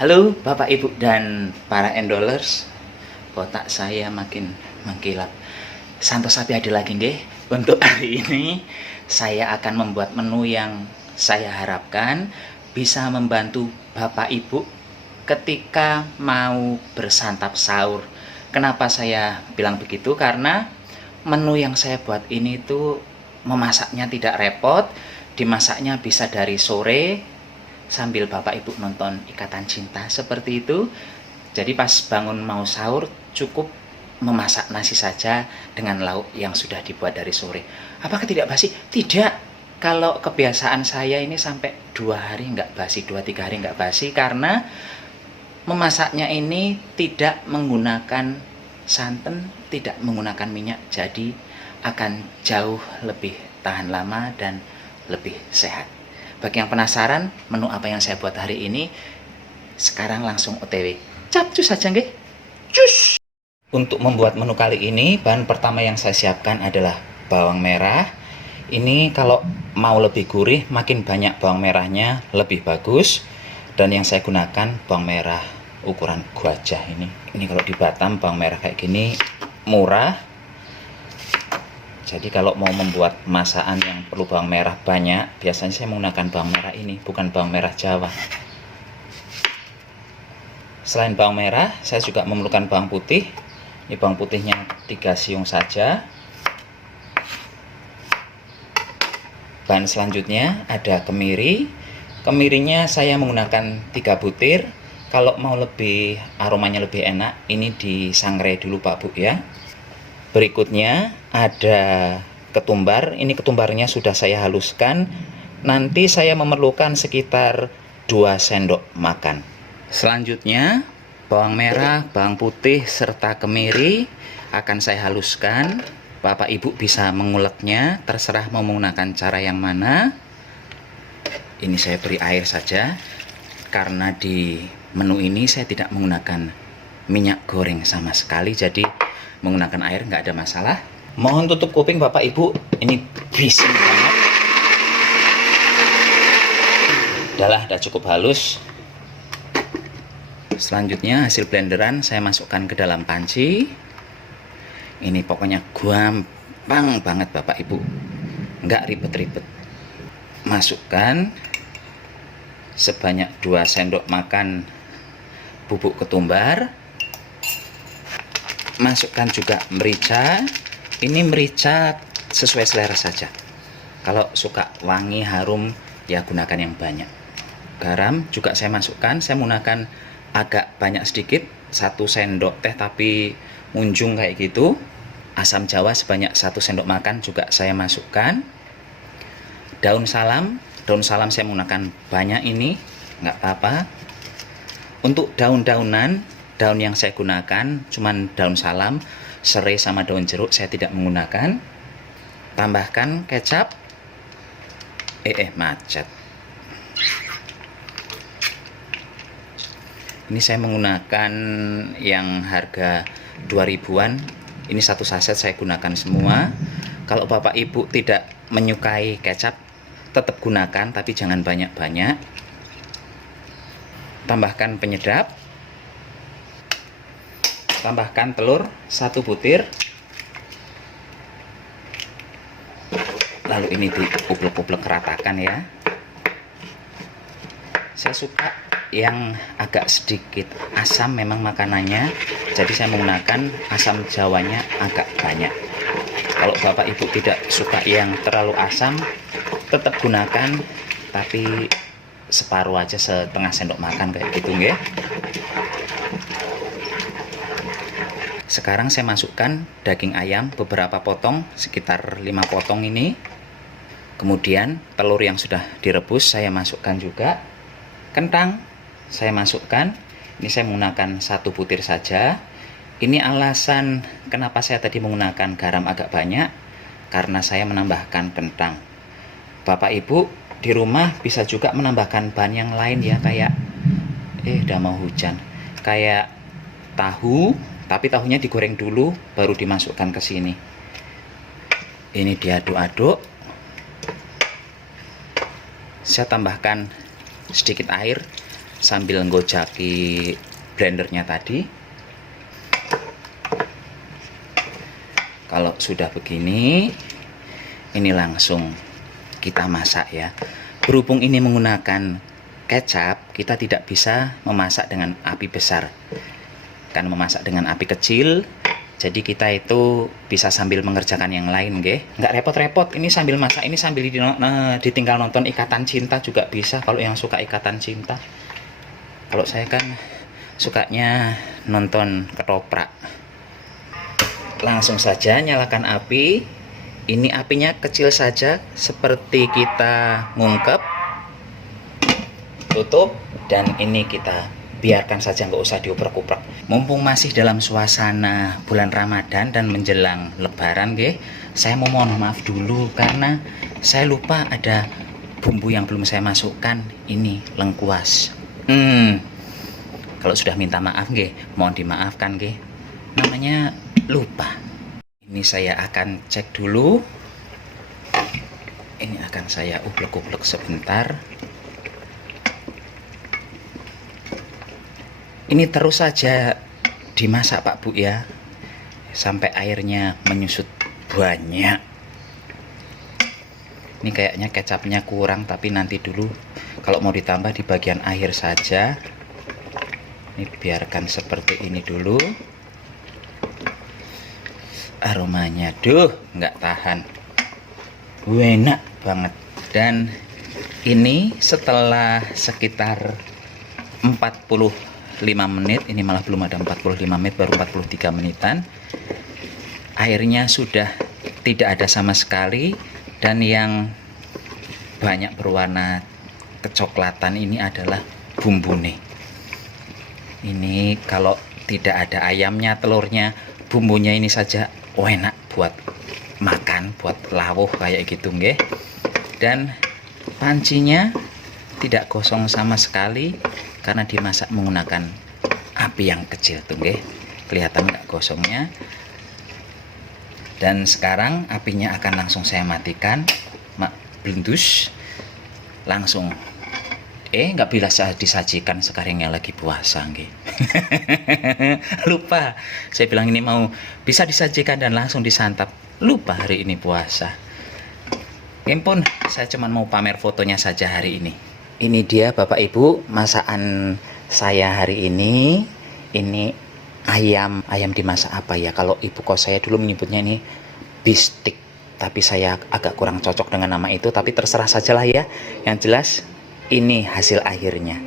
Halo Bapak Ibu dan para endolers, otak saya makin mengkilap. Santos sapi ada lagi nggih. Untuk hari ini saya akan membuat menu yang saya harapkan bisa membantu Bapak Ibu ketika mau bersantap sahur. Kenapa saya bilang begitu? Karena menu yang saya buat ini tuh memasaknya tidak repot, dimasaknya bisa dari sore sambil Bapak Ibu nonton Ikatan Cinta seperti itu. Jadi pas bangun mau sahur cukup memasak nasi saja dengan lauk yang sudah dibuat dari sore. Apakah tidak basi? Tidak. Kalau kebiasaan saya ini sampai 2 hari nggak basi, 2-3 hari nggak basi, karena memasaknya ini tidak menggunakan santan, tidak menggunakan minyak, jadi akan jauh lebih tahan lama dan lebih sehat. Bagi yang penasaran menu apa yang saya buat hari ini, sekarang langsung OTW. Capcus saja nggih. Cus. Untuk membuat menu kali ini, bahan pertama yang saya siapkan adalah bawang merah. Ini kalau mau lebih gurih, makin banyak bawang merahnya lebih bagus. Dan yang saya gunakan bawang merah ukuran gajah ini. Ini kalau di Batam bawang merah kayak gini murah. Jadi kalau mau membuat masakan yang perlu bawang merah banyak, biasanya saya menggunakan bawang merah ini, bukan bawang merah Jawa. Selain bawang merah, saya juga memerlukan bawang putih. Ini bawang putihnya 3 siung saja. Bahan selanjutnya ada kemiri. Kemirinya saya menggunakan 3 butir. Kalau mau lebih aromanya lebih enak, ini disangrai dulu Pak Bu ya. Berikutnya ada ketumbar. Ini ketumbarnya sudah saya haluskan. Nanti saya memerlukan sekitar 2 sendok makan. Selanjutnya bawang merah, bawang putih, serta kemiri akan saya haluskan. Bapak Ibu bisa menguleknya, terserah mau menggunakan cara yang mana. Ini saya beri air saja, karena di menu ini saya tidak menggunakan minyak goreng sama sekali, jadi menggunakan air nggak ada masalah. Mohon tutup kuping Bapak Ibu, ini bising banget. Udah cukup halus. Selanjutnya hasil blenderan saya masukkan ke dalam panci. Ini pokoknya gampang banget Bapak Ibu, nggak ribet-ribet. Masukkan sebanyak 2 sendok makan bubuk ketumbar. Masukkan juga merica. Ini merica sesuai selera saja. Kalau suka wangi harum ya gunakan yang banyak. Garam juga saya masukkan. Saya menggunakan agak banyak sedikit, 1 sendok teh tapi munjung kayak gitu. Asam jawa sebanyak 1 sendok makan juga saya masukkan. Daun salam saya menggunakan banyak ini, nggak apa-apa. Untuk daun-daunan, daun yang saya gunakan cuman daun salam, serai sama daun jeruk saya tidak menggunakan. Tambahkan kecap. Macet. Ini saya menggunakan yang harga 2000-an. Ini 1 saset saya gunakan semua. Kalau Bapak Ibu tidak menyukai kecap, tetap gunakan tapi jangan banyak-banyak. Tambahkan penyedap. Tambahkan telur 1 butir. Lalu ini diuplek-uplek ratakan ya. Saya suka yang agak sedikit asam memang makanannya, jadi saya menggunakan asam jawanya agak banyak. Kalau Bapak Ibu tidak suka yang terlalu asam, tetap gunakan tapi separuh aja, setengah sendok makan kayak gitu ya. Sekarang saya masukkan daging ayam beberapa potong, sekitar 5 potong ini. Kemudian telur yang sudah direbus saya masukkan juga. Kentang saya masukkan. Ini saya menggunakan 1 butir saja. Ini alasan kenapa saya tadi menggunakan garam agak banyak, karena saya menambahkan kentang. Bapak Ibu di rumah bisa juga menambahkan bahan yang lain ya, kayak udah mau hujan, kayak tahu. Tapi tahunya digoreng dulu baru dimasukkan ke sini. Ini diaduk-aduk. Saya tambahkan sedikit air sambil nggojaki blendernya tadi. Kalau sudah begini, ini langsung kita masak ya. Berhubung ini menggunakan kecap, kita tidak bisa memasak dengan api besar, kan memasak dengan api kecil. Jadi kita itu bisa sambil mengerjakan yang lain, nggak repot-repot. Ini sambil masak, ini sambil ditinggal nonton Ikatan Cinta juga bisa kalau yang suka Ikatan Cinta. Kalau saya kan sukanya nonton ketoprak. Langsung saja nyalakan api. Ini apinya kecil saja, seperti kita ngungkep. Tutup, dan ini kita biarkan saja, nggak usah diuprek-uprek. Mumpung masih dalam suasana bulan Ramadan dan menjelang Lebaran, saya mau mohon maaf dulu karena saya lupa ada bumbu yang belum saya masukkan. Ini lengkuas. Kalau sudah minta maaf, mohon dimaafkan, namanya lupa. Ini saya akan cek dulu. Ini akan saya ublek-ublek sebentar. Ini terus saja dimasak Pak Bu ya, sampai airnya menyusut banyak. Ini kayaknya kecapnya kurang, tapi nanti dulu kalau mau ditambah di bagian akhir saja. Ini biarkan seperti ini dulu. Aromanya, nggak tahan, enak banget. Dan ini setelah sekitar 45 menit, ini malah belum ada 45 menit, baru 43 menitan, airnya sudah tidak ada sama sekali. Dan yang banyak berwarna kecoklatan ini adalah bumbu nih. Ini kalau tidak ada ayamnya, telurnya, bumbunya ini saja enak buat makan, buat lawuh kayak gitu, Dan pancinya tidak gosong sama sekali karena dimasak menggunakan api yang kecil tuh, kelihatan nggak gosongnya. Dan sekarang apinya akan langsung saya matikan, blendus langsung. Nggak bisa disajikan sekarang yang lagi puasa, lupa saya bilang ini mau bisa disajikan dan langsung disantap, lupa hari ini puasa. Pun saya cuma mau pamer fotonya saja hari ini. Ini dia Bapak Ibu masakan saya hari ini. Ini ayam dimasak apa ya? Kalau ibu kos saya dulu menyebutnya ini bistik, tapi saya agak kurang cocok dengan nama itu. Tapi terserah sajalah ya. Yang jelas ini hasil akhirnya.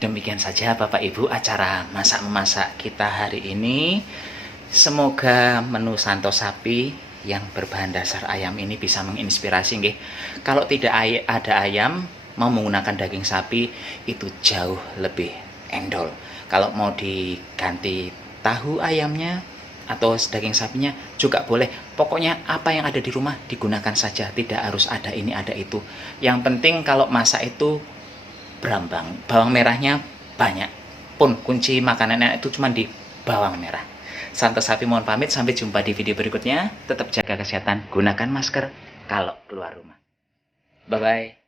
Demikian saja Bapak Ibu acara masak-memasak kita hari ini. Semoga menu santo sapi yang berbahan dasar ayam ini bisa menginspirasi, Kalau tidak ada ayam, mau menggunakan daging sapi itu jauh lebih endol. Kalau mau diganti tahu ayamnya atau daging sapinya juga boleh. Pokoknya apa yang ada di rumah digunakan saja, tidak harus ada ini ada itu. Yang penting kalau masak itu berambang, bawang merahnya banyak. Pun kunci makanannya itu cuma di bawang merah. Santo Sapi mohon pamit, sampai jumpa di video berikutnya. Tetap jaga kesehatan, gunakan masker kalau keluar rumah. Bye bye.